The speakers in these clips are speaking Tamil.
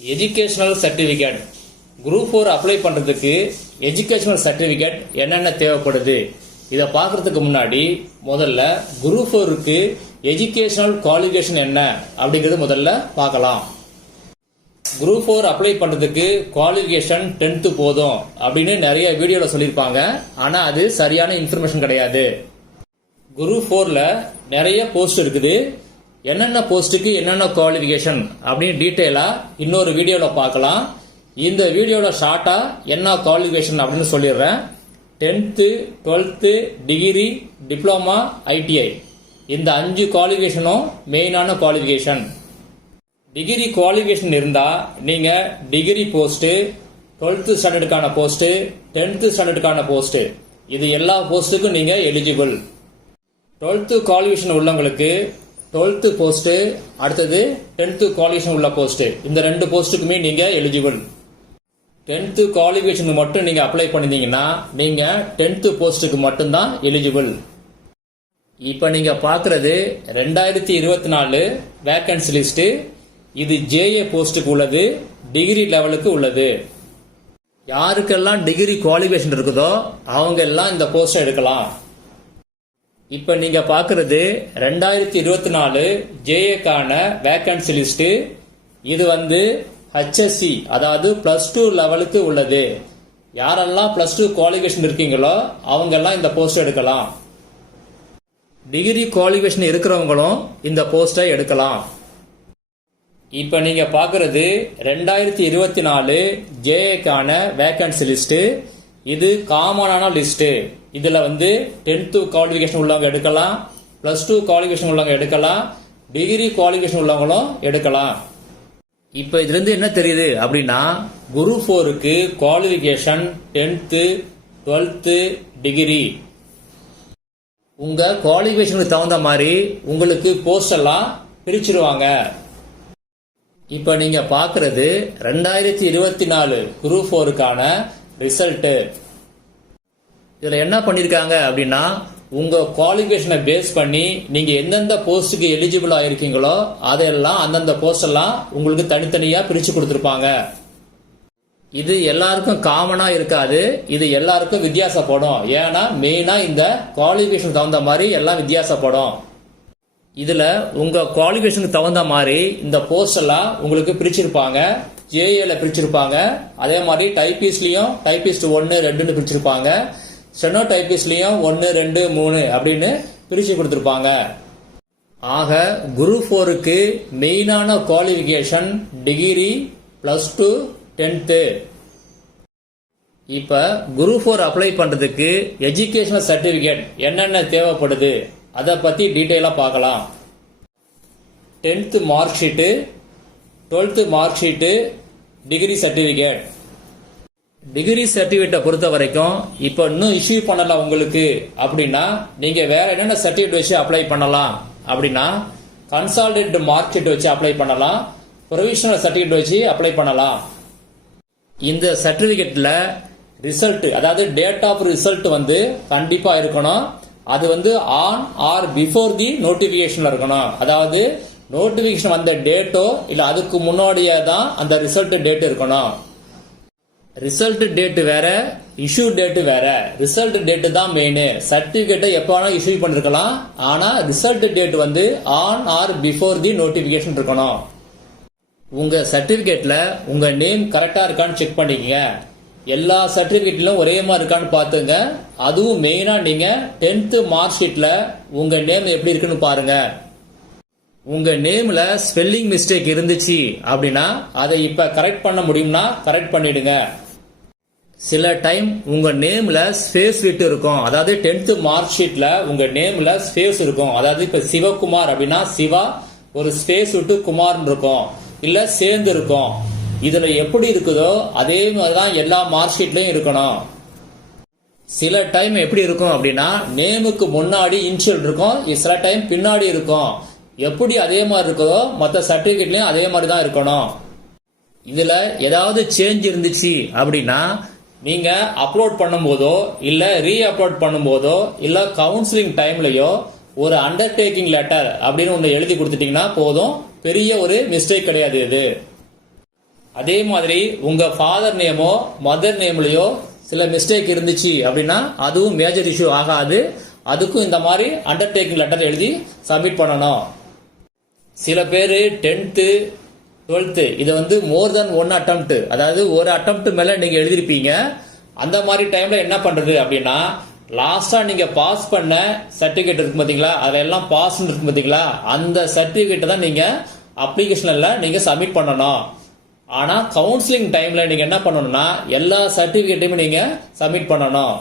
எஜுகேஷனல் சர்டிஃபிகேட் குரூப் 4 அப்ளை பண்ணுறதுக்கு எஜுகேஷனல் சர்டிஃபிகேட் என்னென்ன தேவைப்படுது இதை பார்க்குறதுக்கு முன்னாடி முதல்ல குரூப் 4க்கு எஜுகேஷனல் குவாலிஃபிகேஷன் என்ன அப்படிங்கிறது முதல்ல பார்க்கலாம். குரூப் 4 அப்ளை பண்ணுறதுக்கு குவாலிஃபிகேஷன் 10th போதும் அப்படின்னு நிறைய வீடியோவில் சொல்லியிருப்பாங்க. ஆனால் அது சரியான இன்ஃபர்மேஷன் கிடையாது. குரூப் 4ல் நிறைய போஸ்ட் இருக்குது. என்னென்ன போஸ்ட்டுக்கு என்னென்ன குவாலிஃபிகேஷன் அப்படின்னு டீட்டெயிலாக இன்னொரு வீடியோவில் பார்க்கலாம். இந்த வீடியோவில் ஷார்ட்டாக என்ன குவாலிஃபிகேஷன் அப்படின்னு சொல்லிடுறேன். 10th 12th degree diploma ITI இந்த 5 குவாலிஃபிகேஷனும் மெயினான குவாலிஃபிகேஷன். டிகிரி குவாலிஃபிகேஷன் இருந்தால் நீங்கள் டிகிரி போஸ்ட்டு 12th ஸ்டாண்டர்டுக்கான போஸ்ட்டு 10th ஸ்டாண்டர்டுக்கான போஸ்ட்டு இது எல்லா போஸ்ட்டுக்கும் நீங்கள் எலிஜிபிள். 12th குவாலிஃபிகேஷன் உள்ளவங்களுக்கு 12th போஸ்ட்டு அடுத்தது 10th குவாலிஃபிகேஷன் உள்ள போஸ்ட்டு இந்த 2 போஸ்ட்டுக்குமே நீங்கள் எலிஜிபிள். 10th குவாலிஃபிகேஷன் மட்டும் நீங்கள் அப்ளை பண்ணிருந்தீங்கன்னா நீங்கள் 10th போஸ்ட்டுக்கு மட்டும்தான் எலிஜிபிள். இப்போ நீங்கள் பார்க்குறது 2024 வேக்கன்சி லிஸ்ட்டு. இது ஜேஏ போஸ்ட்டுக்கு உள்ளது, டிகிரி லெவலுக்கு உள்ளது. யாருக்கெல்லாம் டிகிரி குவாலிஃபிகேஷன் இருக்குதோ அவங்க எல்லாம் இந்த போஸ்ட்டை எடுக்கலாம். இப்போ நீங்க பார்க்கறது 2024 ஜேஏக்கான வேக்கன்சி லிஸ்ட். இது ஹெச்எஸ்சி அதாவது +2 லெவலுக்கு உள்ளது. யாரெல்லாம் +2 குவாலிஃபிகேஷன் இருக்கீங்களோ அவங்க எல்லாம் இந்த போஸ்ட் எடுக்கலாம். டிகிரி குவாலிஃபிகேஷன் இருக்கிறவங்களும் இந்த போஸ்டை எடுக்கலாம். இப்போ நீங்க பார்க்கறது 2024 ஜேஏக்கான வேக்கன்சி லிஸ்ட். இது காமனான லிஸ்ட். இதுல 10th குவாலிஃபிகேஷன் உள்ளவங்க எடுக்கலாம், +2 குவாலிஃபிகேஷன் உள்ளவங்க எடுக்கலாம், டிகிரி குவாலிஃபிகேஷன் உள்ளவங்களும் எடுக்கலாம். இப்போ இதுல இருந்து என்ன தெரியுது அப்படின்னா group 4க்கு qualification 10th 12th degree. உங்க குவாலிஃபிகேஷனுக்கு தகுந்த மாதிரி உங்களுக்கு போஸ்ட் எல்லாம் பிரிச்சிருவாங்க. இப்போ நீங்க பார்க்கறது 2024 குரூப் 4க்கான ரிசல்ட். இதுல என்ன பண்ணிருக்காங்க அப்படின்னா உங்க குவாலிஃபிகேஷனை பேஸ் பண்ணி நீங்க எந்தெந்த போஸ்டுக்கு எலிஜிபிள் ஆயிருக்கீங்களோ அதெல்லாம் அந்தந்த போஸ்ட் எல்லாம் உங்களுக்கு தனித்தனியா பிரிச்சு கொடுத்திருப்பாங்க. இது எல்லாருக்கும் காமனா இருக்காது, இது எல்லாருக்கும் வித்தியாசப்படும். ஏன்னா மெயினா இந்த குவாலிஃபிகேஷன் தகுந்த மாதிரி எல்லாம் வித்தியாசப்படும். இதுல உங்க குவாலிஃபிகேஷனுக்கு தகுந்த மாதிரி இந்த போஸ்ட் எல்லாம் உங்களுக்கு பிரிச்சிருப்பாங்க. ஜேஏல பிரிச்சிருப்பாங்க, அதே மாதிரி டைபிஸ்ட்லயும் டைபிஸ்ட் 1 2ன்னு பிரிச்சிருப்பாங்க, ஸ்டெனோ டைபிஸ்ட்லயும் 1 2 3 அப்படின்னு பிரிச்சு கொடுத்திருப்பாங்க. ஆக குரூப் 4க்கு மெயினான குவாலிஃபிகேஷன் டிகிரி +2 10th. இப்ப குரூப் 4 அப்ளை பண்றதுக்கு எஜுகேஷனல் சர்டிபிகேட் என்னென்ன தேவைப்படுது அதை பத்தி டீட்டெயிலா பார்க்கலாம். 10th mark sheet, 12th mark sheet, degree certificate. Degree சர்டிபிகேட்டை பொறுத்த வரைக்கும் இப்போ இன்னும் இஷ்யூ பண்ணல உங்களுக்கு அப்படின்னா நீங்க வேற என்னென்ன சர்டிபிகேட் வச்சு அப்ளை பண்ணலாம் அப்படின்னா கன்சாலிடேட் மார்க் ஷீட் வச்சு அப்ளை பண்ணலாம், ப்ரொவிஷனல் சர்டிபிகேட் வச்சு அப்ளை பண்ணலாம். இந்த சர்டிபிகேட்ல ரிசல்ட் அதாவது டேட் ஆஃப் ரிசல்ட் கண்டிப்பா இருக்கணும். அது ஆன் ஆர் பிஃபோர் தி நோட்டிபிகேஷன்ல இருக்கணும். அதாவது நோட்டிபிகேஷன் வந்த டேட்டோ இல்ல அதுக்கு முன்னாடியே தான் அந்த ரிசல்ட் டேட் இருக்கணும். ரிசல்ட் டேட் வேற, இஷ்யூ டேட் வேற. ரிசல்ட் டேட் தான் மெயின். சர்டிபிகேட்டை எப்ப வேணா இஷ்யூ பண்ணிருக்கலாம், ஆனா result date on or before the notification இருக்கணும். உங்க சர்டிபிகேட்ல உங்க நேம் கரெக்டா இருக்கான்னு செக் பண்ணிக்கங்க. எல்லா சர்டிபிகேட்லயும் ஒரே மாதிரி இருக்கான்னு பாத்துங்க. அதுவும் மெயினா நீங்க 10th மார்க் ஷீட்ல உங்க நேம் எப்படி இருக்குன்னு பாருங்க. உங்க நேம்ல ஸ்பெல்லிங் மிஸ்டேக் இருந்துச்சு அப்படின்னா அதை இப்ப கரெக்ட் பண்ண முடியும்னா கரெக்ட் பண்ணிடுங்க. சில டைம் உங்க நேம்ல ஸ்பேஸ் விட்டு இருக்கும். அதாவது 10th மார்க் ஷீட்ல உங்க நேம்ல ஸ்பேஸ் இருக்கும். அதாவது இப்ப சிவகுமார் அப்படின்னா சிவா ஒரு ஸ்பேஸ் விட்டு குமார் இருக்கும், இல்ல சேர்ந்து இருக்கும். இதுல எப்படி இருக்குதோ அதே மாதிரிதான் எல்லா மார்க் ஷீட்லயும் இருக்கணும். சில டைம் எப்படி இருக்கும் அப்படின்னா நேமுக்கு முன்னாடி இனிஷியல் இருக்கும், சில டைம் பின்னாடி இருக்கும். எப்படி அதே மாதிரி இருக்குதோ மற்ற சர்டிபிகேட்லயும் அதே மாதிரி தான் இருக்கணும். இதுல ஏதாவது சேஞ்ச் இருந்துச்சு அப்படின்னா நீங்க அப்லோட் பண்ணும்போதோ இல்ல ரீ அப்லோட் பண்ணும்போதோ இல்ல கவுன்சிலிங் டைம்லயோ ஒரு அண்டர்டேக்கிங் லெட்டர் அப்படின்னு ஒன்று எழுதி கொடுத்துட்டீங்கன்னா போதும். பெரிய ஒரு மிஸ்டேக் கிடையாது இது. அதே மாதிரி உங்க ஃபாதர் நேமோ மதர் நேம்லயோ சில மிஸ்டேக் இருந்துச்சு அப்படின்னா அதுவும் மேஜர் இஷ்யூ ஆகாது. அதுக்கும் இந்த மாதிரி அண்டர்டேக்கிங் லெட்டர் எழுதி சப்மிட் பண்ணணும். சில பேர் 10th 12th இதை வந்து மோர் தென் 1 attempt, அதாவது ஒரு அட்டம்ப்ட் மேல நீங்க எழுதிருப்பீங்க. அந்த மாதிரி டைம்ல என்ன பண்றது அப்படின்னா, லாஸ்டா நீங்க பாஸ் பண்ண சர்டிபிகேட் இருக்கு பாத்தீங்களா, அதுல எல்லாம் பாஸ் இருக்கு பாத்தீங்களா, அந்த சர்டிபிகேட்டை தான் நீங்க அப்ளிகேஷன்ல நீங்க சப்மிட் பண்ணணும். ஆனா கவுன்சிலிங் டைம்ல நீங்க என்ன பண்ணணும்னா எல்லா சர்டிபிகேட்டையும் நீங்க சப்மிட் பண்ணணும்.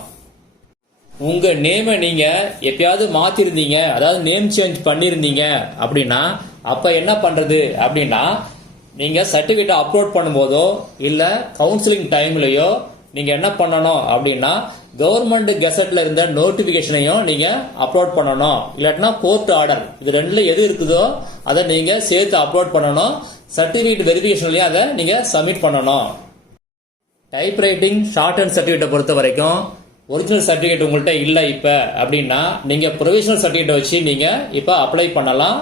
உங்க நேமை நீங்க எப்பயாவது மாத்திருந்தீங்க, அதாவது நேம் சேஞ்ச் பண்ணிருந்தீங்க அப்படின்னா அப்ப என்ன பண்றது அப்படின்னா, நீங்க சர்டிபிகேட் அப்லோட் பண்ணும்போதோ இல்ல கவுன்சிலிங் டைம்லயோ நீங்க என்ன பண்ணணும் அப்படின்னா, கவர்மெண்ட் கெசட்ல இருந்த நோட்டிபிகேஷனையும் நீங்க அப்லோட் பண்ணணும். இல்லாட்டினா கோர்ட் ஆர்டர், இது ரெண்டுல எது இருக்குதோ அதை நீங்க சேர்த்து அப்லோட் பண்ணணும். சர்டிபிகேட் வெரிஃபிகேஷன்லயும் அதை நீங்க சப்மிட் பண்ணணும். டைப் ரைட்டிங் ஷார்ட் ஹேண்ட் சர்டிபிகேட்டை பொறுத்த வரைக்கும் ஒரிஜினல் சர்டிபிகேட் உங்கள்கிட்ட இல்ல இப்ப அப்படின்னா நீங்க ப்ரொவிஷனல் சர்டிபிகேட் வச்சு நீங்க இப்ப அப்ளை பண்ணலாம்.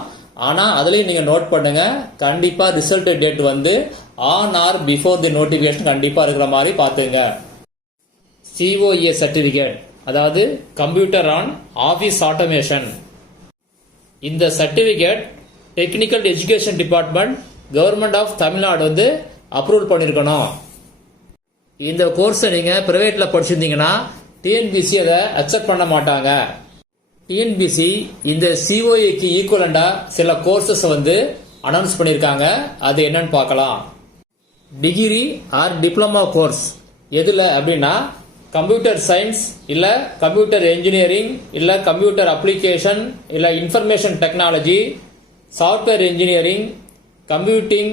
ஆனா அதுலயும் நீங்க நோட் பண்ணுங்க, கண்டிப்பா ரிசல்ட் டேட் வந்து on or before the notification கண்டிப்பா இருக்கிற மாதிரி பாத்துங்க. COA சர்டிபிகேட், அதாவது கம்ப்யூட்டர் ஆன் ஆபீஸ் ஆட்டோமேஷன். இந்த certificate technical education department government of Tamil Nadu வந்து அப்ரூவ் பண்ணிருக்கணும். இந்த கோர்ஸை நீங்க பிரைவேட்ல படிச்சிருந்தீங்கன்னா TNPSC அதை அக்செப்ட் பண்ண மாட்டாங்க. TNPSC இந்த COAக்கு ஈக்குவலண்டா சில கோர்சஸ் வந்து அனௌன்ஸ் பண்ணிருக்காங்க. அது என்னன்னு பார்க்கலாம். டிகிரி ஆர் டிப்ளமா கோர்ஸ் எதுல அப்படின்னா, கம்ப்யூட்டர் சயின்ஸ் இல்ல கம்ப்யூட்டர் இன்ஜினியரிங் இல்ல கம்ப்யூட்டர் அப்ளிகேஷன் இல்ல information technology, software engineering, computing,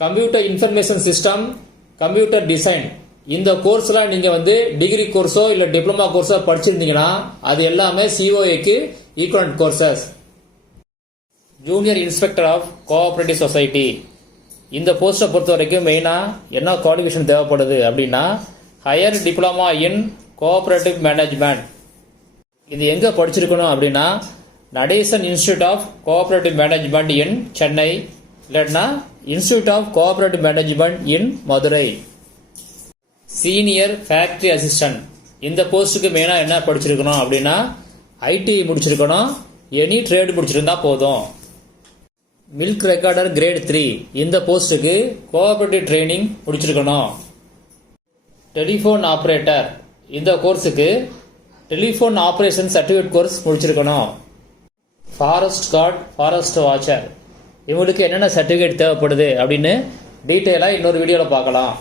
computer information system, computer design. இந்த கோர்ஸ்லாம் நீங்க வந்து டிகிரி கோர்ஸோ இல்ல டிப்ளமா கோர்ஸோ படிச்சிருந்தீங்கன்னா அது எல்லாமே COAக்கு equivalent courses. Junior inspector of cooperative society, இந்த போஸ்டை பொறுத்த வரைக்கும் மெயினா என்ன குவாலிஃபிகேஷன் தேவைப்படுது அப்படின்னா, higher diploma in cooperative management. இது எங்க படிச்சிருக்கணும் அப்படின்னா, Natesan institute of cooperative management in Chennai, இல்லைன்னா institute of cooperative management in Madurai. Senior factory assistant, இந்த போஸ்டுக்கு மெயினா என்ன படிச்சிருக்கணும் அப்படின்னா, ITI முடிச்சிருக்கணும், எனி ட்ரேட் முடிச்சிருந்தா போதும். மில்க் ரெக்கார்டர் கிரேட் 3, இந்த போஸ்டுக்கு கோஆபரேட்டிவ் ட்ரைனிங் முடிச்சிருக்கணும். டெலிஃபோன் ஆபரேட்டர், இந்த கோர்ஸுக்கு டெலிஃபோன் ஆபரேஷன் சர்டிஃபிகேட் கோர்ஸ் முடிச்சிருக்கணும். ஃபாரஸ்ட் கார்டு, ஃபாரஸ்ட் வாட்சர், இவங்களுக்கு என்னென்ன சர்டிஃபிகேட் தேவைப்படுது அப்படின்னு டீட்டெயிலாக இன்னொரு வீடியோவில் பார்க்கலாம்.